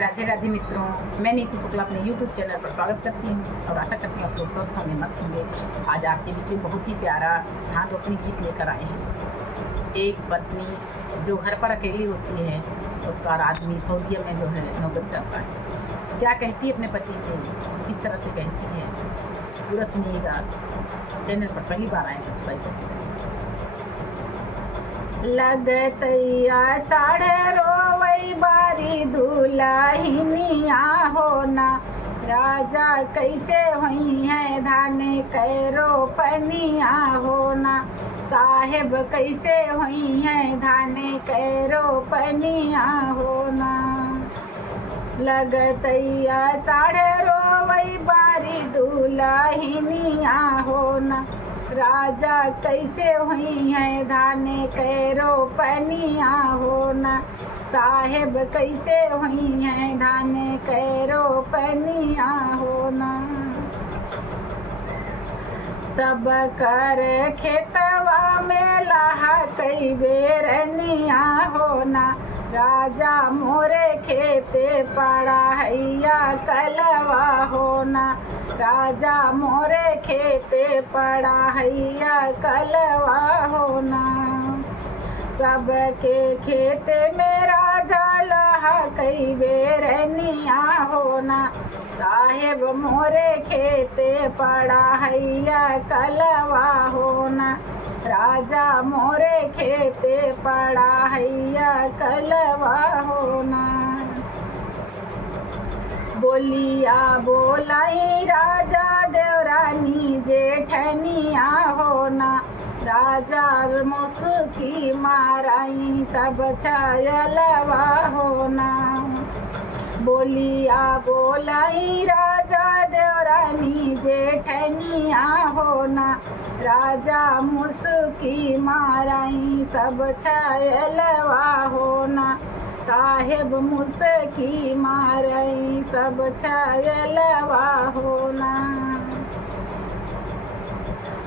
राधे राधे मित्रों, मैं नीतू शुक्ला अपने YouTube चैनल पर स्वागत करती हूँ और आशा करती हूँ आप लोग स्वस्थ होंगे, मस्त होंगे। आज आपके बीच में बहुत ही प्यारा धान रोपनी गीत लेकर आए हैं। एक पत्नी जो घर पर अकेली होती है, उसका आदमी सऊदी में जो है नौकरी करता है, क्या कहती है अपने पति से, किस तरह से कहती है, पूरा सुनिएगा। चैनल पर पहली बार आए सब्सक्राइब करके। लगतैया साढ़े रोवई बारी दुलहिनिया होना, राजा कैसे हुई है धाने कैरो पनिया होना, साहेब कैसे हुई है धाने कैरो पनिया होना। लगतैया साढ़े रोवई बारी दुलहिनिया होना, राजा कैसे हुई है धाने कैरो पनिया होना, साहेब कैसे हुई है धाने कैरो पनिया होना। सब कर खेतवा में लहा कई बेरनिया होना, राजा मोरे खेते पड़ा हैया कलवा होना, राजा मोरे खेते पड़ा हैया कलवा होना। सबके खेते में राजा लहा कई बेरनिया होना, साहेब मोरे खेते पड़ा हैया कलवा होना, राजा मोरे खेते पड़ा हैया कलवा होना। बोलिया बोलाई राजा देवरानी जेठनिया होना, राजा मुस्की माराई सब छायलवा होना। बोलिया बोलाई राजा देवरानी जेठनिया होना, राजा मुस्की माराई सब छायलवा होना, साहेब मुस्की माराई सब छायलवा होना।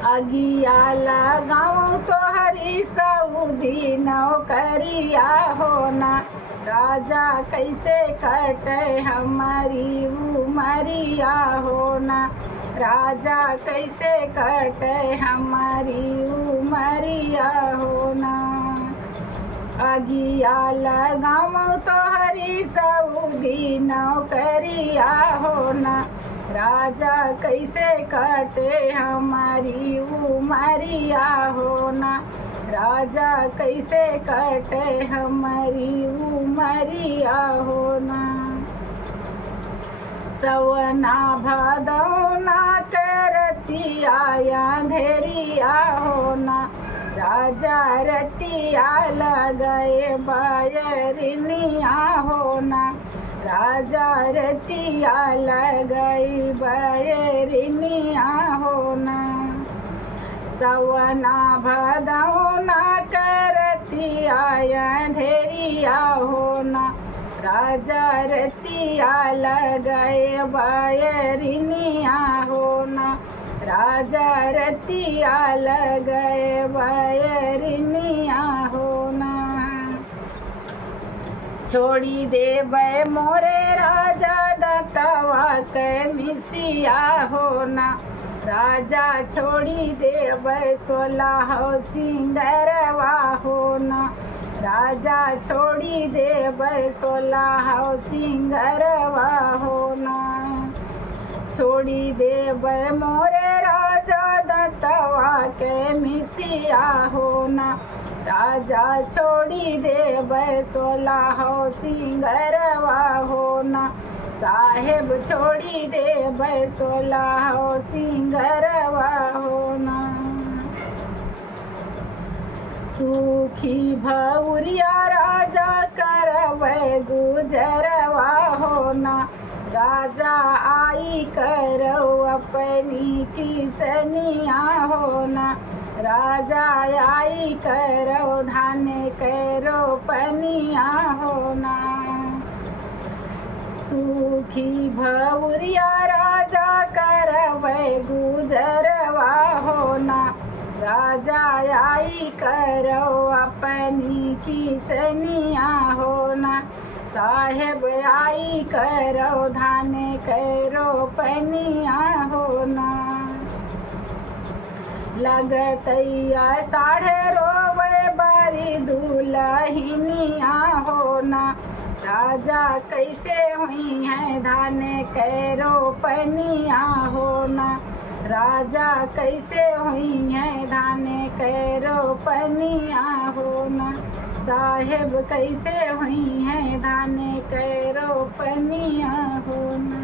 अगिया लगाऊं तो हरी सऊदी नौकरिया होना, राजा कैसे कटे हमारी उमरिया होना, राजा कैसे कटे हमारी उमरिया होना। अगिया लगाऊं तो हरी सऊदी नौकरिया होना, राजा कैसे कटे हमारी उमरिया होना, राजा कैसे कटे हमारी उमरिया होना। सवना भदौना करतिया अंधेरिया होना, राजा रतिया लगाए बयरिनिया होना, राजा रतिया लगाई बयरिनिया होना। सवना भदौना करतिया अंधेरिया होना, राजा रतिया लगाए बयरिनिया होना, राजा रतिया लगाए बयरिनिया होना। छोड़ी देबै मोरे राजा दत्तवा के मिसिया होना, राजा छोड़ी देबै सोलह सिंगरवा होना, राजा छोड़ी देबै सोलह सिंगरवा होना। छोड़ी देबै मोरे राजा दत्तवा के मिसिया होना, राजा छोड़ी देबै सोलह सिंगरवा होना, साहेब छोड़ी देबै सोलह सिंगरवा होना। सुखी भौरिया राजा करबै गुजरवा होना, राजा आई करो अपनी किसनिया होना, राजा आई करो धाने करो पनिया होना। सुखी भौरिया राजा करबै गुजरवा होना, राजा आई करो अपनी किसनिया होना, साहेब आई करो धान करो पनिया होना, लगतैया साढ़े रोवे बारी दुलहिनिया होना, राजा कैसे हुई हैं धान करो पनिया होना, राजा कैसे हुई हैं धान करो पनिया होना, साहेब कैसे हुई हैं धान करो पनिया होना।